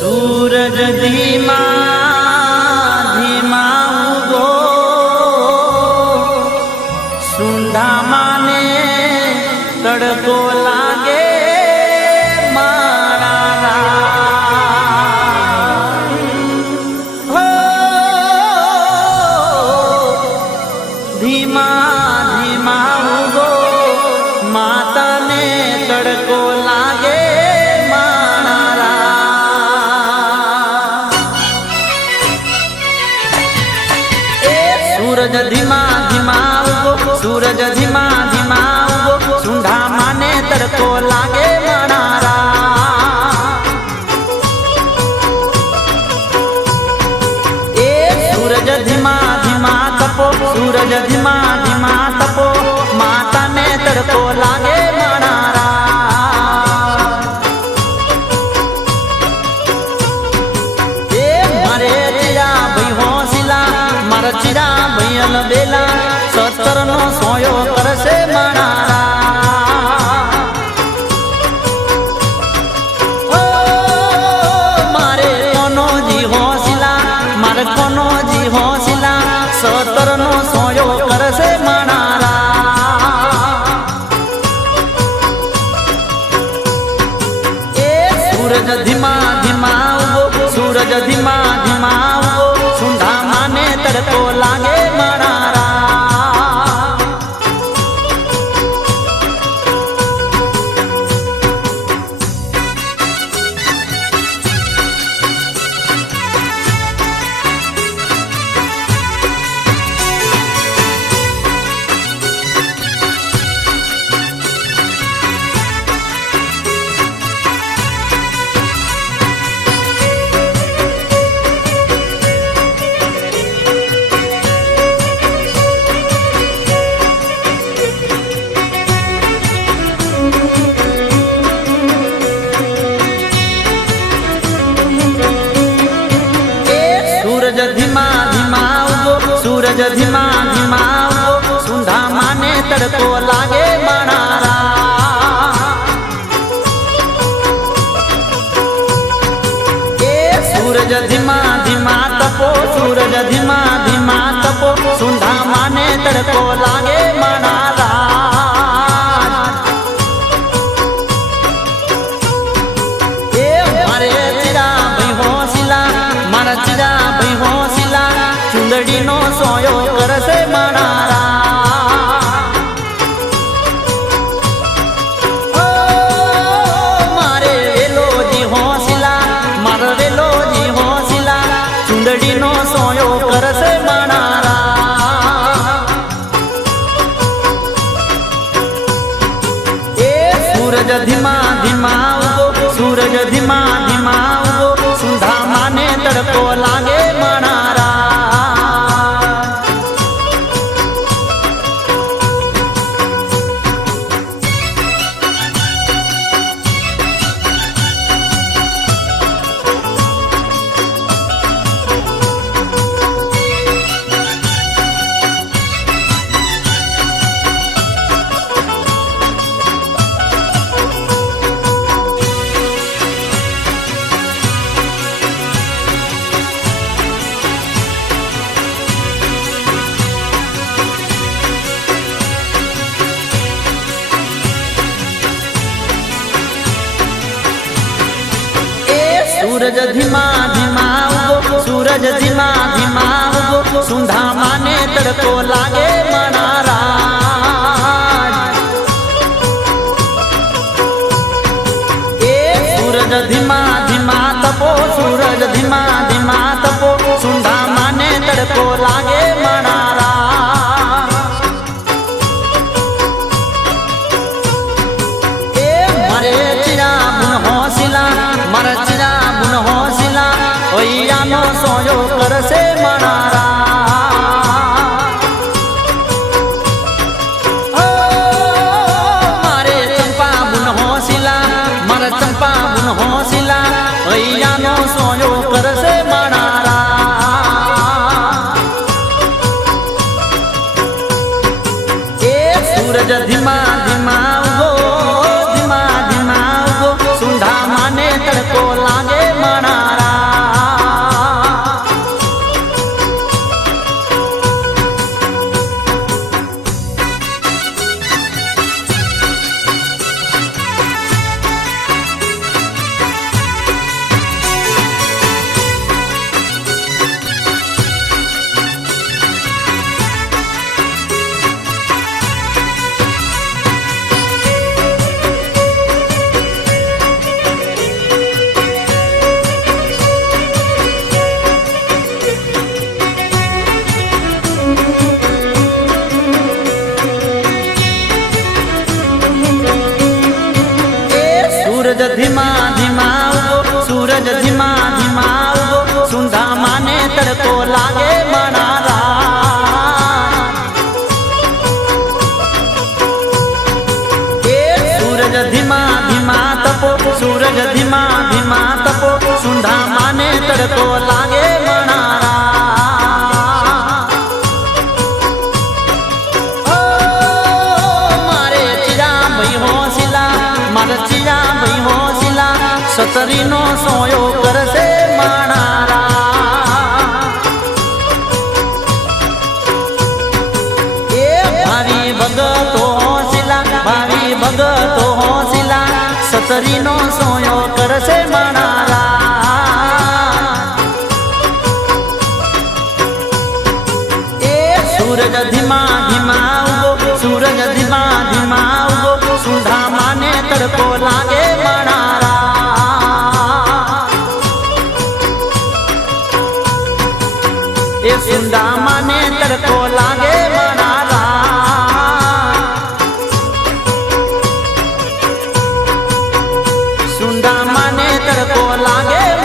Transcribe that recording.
सूरज धीमा धीमा उगो सुंधा माने तड़को लागे मारा हो धीमा धीमा उगो माता ने तड़को लागे सूरज धीमा धीमा उगो सूरज धीमा धीमा उगो सुंधा माने तड़को लागे मनारा ए सूरज धीमा धीमा तपो सूरज धीमा धीमा तपो माता ने तड़को लागे मनारा ए मारे चिरा भाई होशिला मारा चिरा भैयल बेला सत्तर नो सोयो करसे मनारा ओ मारे कोनो जी होशिला मारे कोनो जी होशिला सत्तर नो सोयो करसे मनारा ए सूरज धीमा धीमा उगो सूरज धीमा धीमा उगो सुंधा माने तड़को लागे मनारा सूरज धीमा धीमा उगो सूरज धीमा धीमा उगो सुंधा माने तड़को लागे मनारा ए सूरज धीमा धीमा तपो सूरज धीमा धीमा तपो सुंधा माने तड़को लागे मनारा ए मारे चिरा भाई होशिला मारा चिरा भाई होशिला चुंदड़ी नो सोयो करसे मनारा ओ मारे वेलो जी होशिला मारा वेलो जी होशिला चुंदड़ी नो सोयो करसे मनारा ए सूरज धीमा धीमा उगो सूरज धीमा धीमा उगो सुंधा माने तड़को लागे मनारा सूरज धीमा धीमा उगो सूरज धीमा धीमा उगो सुंधा माने तड़को लागे मनारा ए सूरज धीमा धीमा तपो सूरज धीमा धीमा तपो सुंधा माने तड़को लागे मनारा ए मारे चिरा बुन होशिला मारा चिरा बुन होशिला ओया नो सोयो करसे मनारा ओ मारे चंपा बुन होशिला मारा चंपा बुन होशिला ओया नो सोयो करसे मनारा ए सूरज धीमा धीमा उगो धीमा धीमा उगो सुंधा माने तड़को लागे मनारा ધીમા ધીમા ઉગો સુંધા માને તડકો લાગે મણારા એ સૂરજ ધીમા ધીમા તપો સૂરજ ધીમા ધીમા તપો સુંધા માને તડકો લાગે મણારા સતરી નો સોયો કરશે માણારા એ ભાવી ભગતો હોંસિલા ભાવી ભગતો હોંસિલા સતરી નો સોયો કરશે માણારા એ સૂરજ ધીમા ધીમા ઉગો સૂરજ ધીમા ધીમા ઉગો સુંધા માને તડકો લાગે માણારા એ સુંદા માને તડકો લાગે મણારા સુંદા માને તડકો લાગે